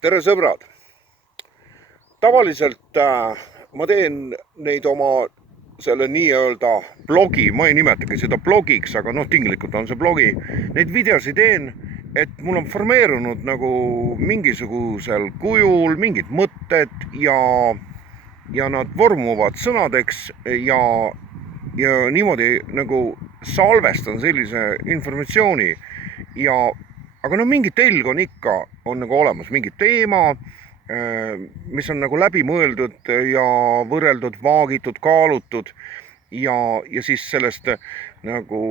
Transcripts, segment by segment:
Tere sõbrad! Tavaliselt ma teen neid oma selle nii-öelda blogi, ma ei nimetagi seda blogiks, aga tinglikult on see blogi. Neid videosid teen, et mul on formeerunud nagu mingisugusel kujul mingid mõtted ja nad vormuvad sõnadeks ja niimoodi nagu salvestan sellise informatsiooni aga mingi telg on ikka, on nagu olemas mingi teema, mis on nagu läbi mõeldud ja võrreldud, vaagitud, kaalutud ja siis sellest nagu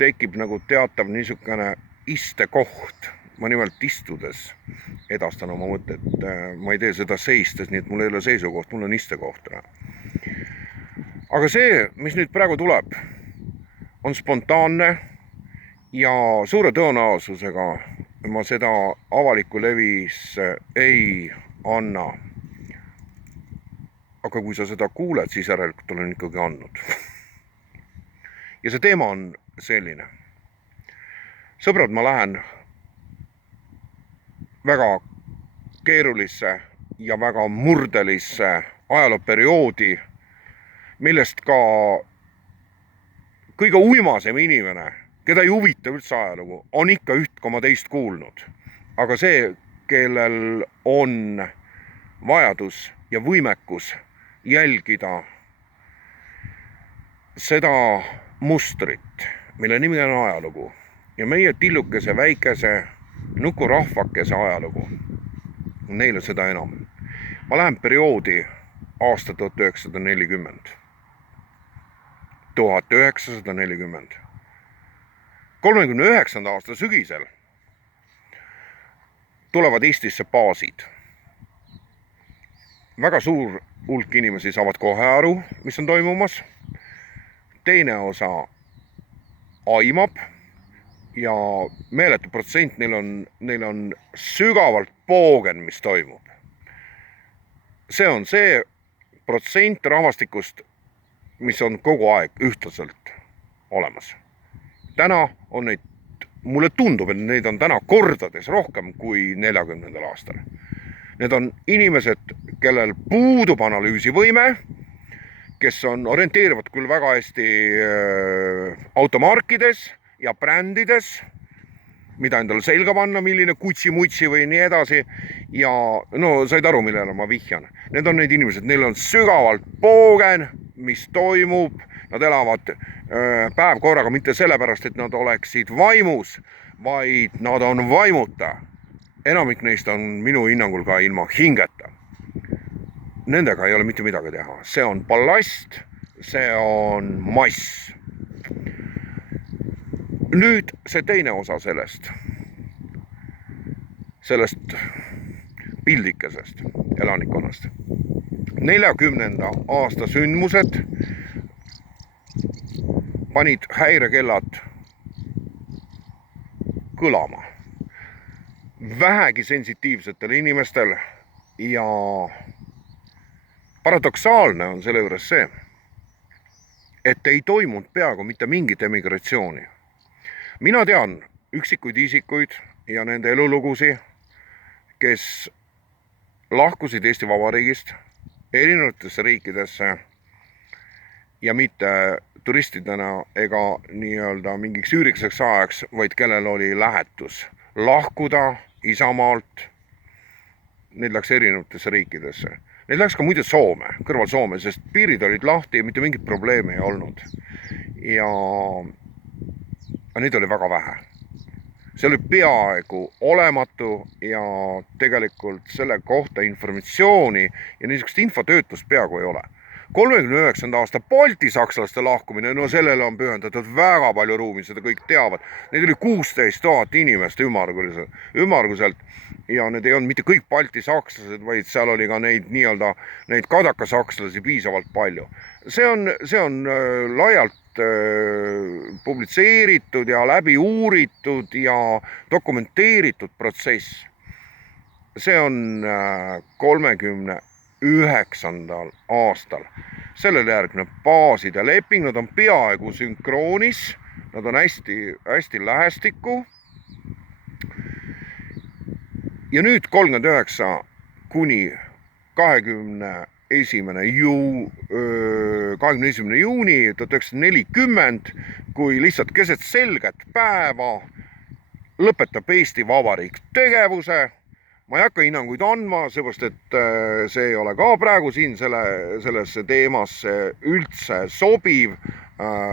tekib nagu teatav niisugune istekoht. Ma nimelt istudes edastan oma mõtted, ma ei tee seda seistes, nii et mul ei ole seisukoht, mul on istekoht. Aga see, mis nüüd praegu tuleb, on spontaanne ja suure tõenäosusega ma seda avalikku levis ei anna. Aga kui sa seda kuuled, siis järelikult olen ikkagi andnud. Ja see teema on selline. Sõbrad, ma lähen väga keerulisse ja väga murdelisse ajalooperioodi, millest ka kõige uimasem inimene, keda ei huvita üldse ajalugu, on ikka üht koma teist kuulnud. Aga see, kellel on vajadus ja võimekus jälgida seda mustrit, mille nimi on ajalugu ja meie tillukese väikese nukurahvakese ajalugu, neile seda enam. Ma lähen perioodi aasta 1940. 1940. 39. aasta sügisel tulevad Eestisse baasid. Väga suur hulk inimesi saavad kohe aru, mis on toimumas. Teine osa aimab ja meeletu protsent neil on sügavalt poogen, mis toimub. See on see protsent rahvastikust, mis on kogu aeg ühtlaselt olemas. Täna on neid, mulle tundub, et neid on täna kordades rohkem kui 40. aastal. Need on inimesed, kellel puudub analüüsivõime, kes on orienteerivad küll väga hästi automarkides ja brändides, mida endale selga panna, milline kutsi-mutsi või nii edasi. Ja said aru, millele ma vihjan. Need on need inimesed, neil on sügavalt poogen, mis toimub. Nad elavad päev korraga mitte sellepärast, et nad oleksid vaimus, vaid nad on vaimuta. Enamik neist on minu hinnangul ka ilma hingeta. Nendega ei ole mitte midagi teha. See on ballast, see on mass. Nüüd see teine osa sellest pildikesest elanikkonnast. 40. aasta sündmused panid häirekellad kõlama vähegi sensitiivsetel inimestel ja paradoksaalne on selle juures see, et ei toimunud peaaegu mitte mingit emigratsiooni. Mina tean üksikuid isikuid ja nende elulugusi, kes lahkusid Eesti Vabariigist erinevatesse riikidesse ja mitte turistidena ega nii-öelda mingiks üürikseks ajaks, vaid kellel oli lähetus lahkuda Isamaalt. Need läks erinevatesse riikidesse. Need läks ka muide Soome, kõrval Soome, sest piirid olid lahti ja mitte mingit probleemi ei olnud. Ja neid oli väga vähe. See oli peaaegu olematu ja tegelikult selle kohta informatsiooni ja niisugust infotöötlust peaaegu ei ole. 39. aasta baltisakslaste lahkumine, sellele on pühendatud väga palju ruumi, seda kõik teavad. Neid oli 16 000 inimest ümmarguselt ja need ei olnud mitte kõik baltisakslased, vaid seal oli ka neid kadakasakslasi piisavalt palju. See on laialt publitseeritud ja läbi uuritud ja dokumenteeritud protsess. See on 39. aastal. Sellele järgneb baaside leping, nad on peaaegu sünkroonis, nad on hästi lähestikku Ja nüüd 39 kuni 21. juuni 1940, kui lihtsalt keset selget päeva lõpetab Eesti Vabariik tegevuse. Ma ei hakka hinnanguid andma, seepärast et see ei ole ka praegu siin sellesse teemasse üldse sobiv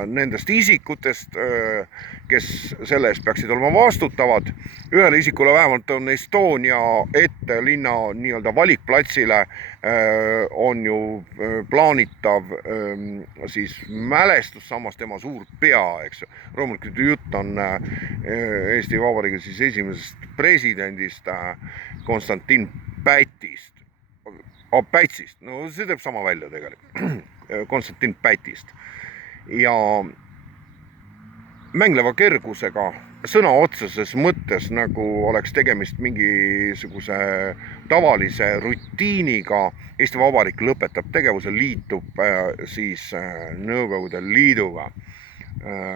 nendest isikutest, kes selle eest peaksid olema vastutavad. Ühele isikule vähemalt on Estonia ette linna nii-öelda valikplatsile on ju plaanitav siis mälestussammas tema suur pea, eks. Loomulikult jutt on Eesti Vabariigi siis esimesest presidendist Konstantin Pätsist. No see teeb sama välja tegelikult. Konstantin Pätsist. Ja mängleva kergusega sõna otseses mõttes, nagu oleks tegemist mingisuguse tavalise rutiiniga. Eesti Vabariik lõpetab tegevuse, liitub siis Nõukogude Liiduga,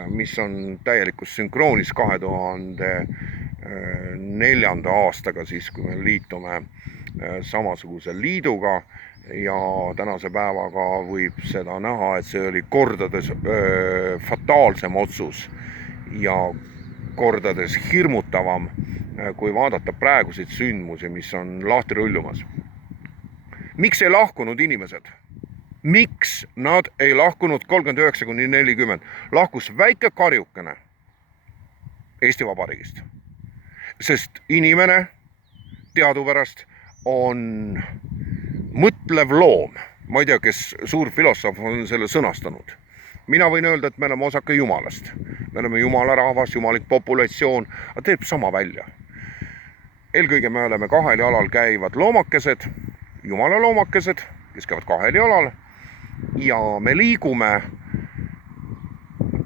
mis on täielikus sünkroonis 2004. aastaga, siis kui me liitume samasuguse liiduga. Ja tänase päevaga võib seda näha, et see oli kordades fataalsem otsus ja kordades hirmutavam, kui vaadata praeguseid sündmusi, mis on lahti rullumas. Miks ei lahkunud inimesed? Miks nad ei lahkunud 39 kuni 40? Lahkus väike karjukene Eesti Vabariigist. Sest inimene teadupärast on mõtlev loom. Ma ei tea, kes suur filosoof on selle sõnastanud. Mina võin öelda, et me oleme osake Jumalast. Me oleme Jumala rahvas, jumalik populatsioon, aga teeb sama välja. Eelkõige me oleme kahel jalal käivad loomakesed, Jumala loomakesed, kes käivad kahel jalal. Ja me liigume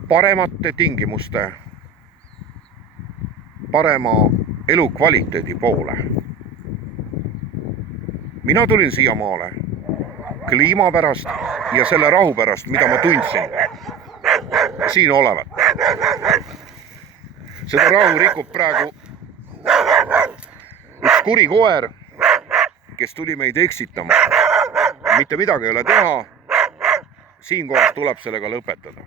paremate tingimuste, parema elukvaliteedi poole. Mina tulin siia maale kliima pärast ja selle rahu pärast, mida ma tundsin siin olevat. Seda rahu rikub praegu üks kuri koer, kes tuli meid eksitama. Mitte midagi ei ole teha. Siinkohas tuleb sellega lõpetada.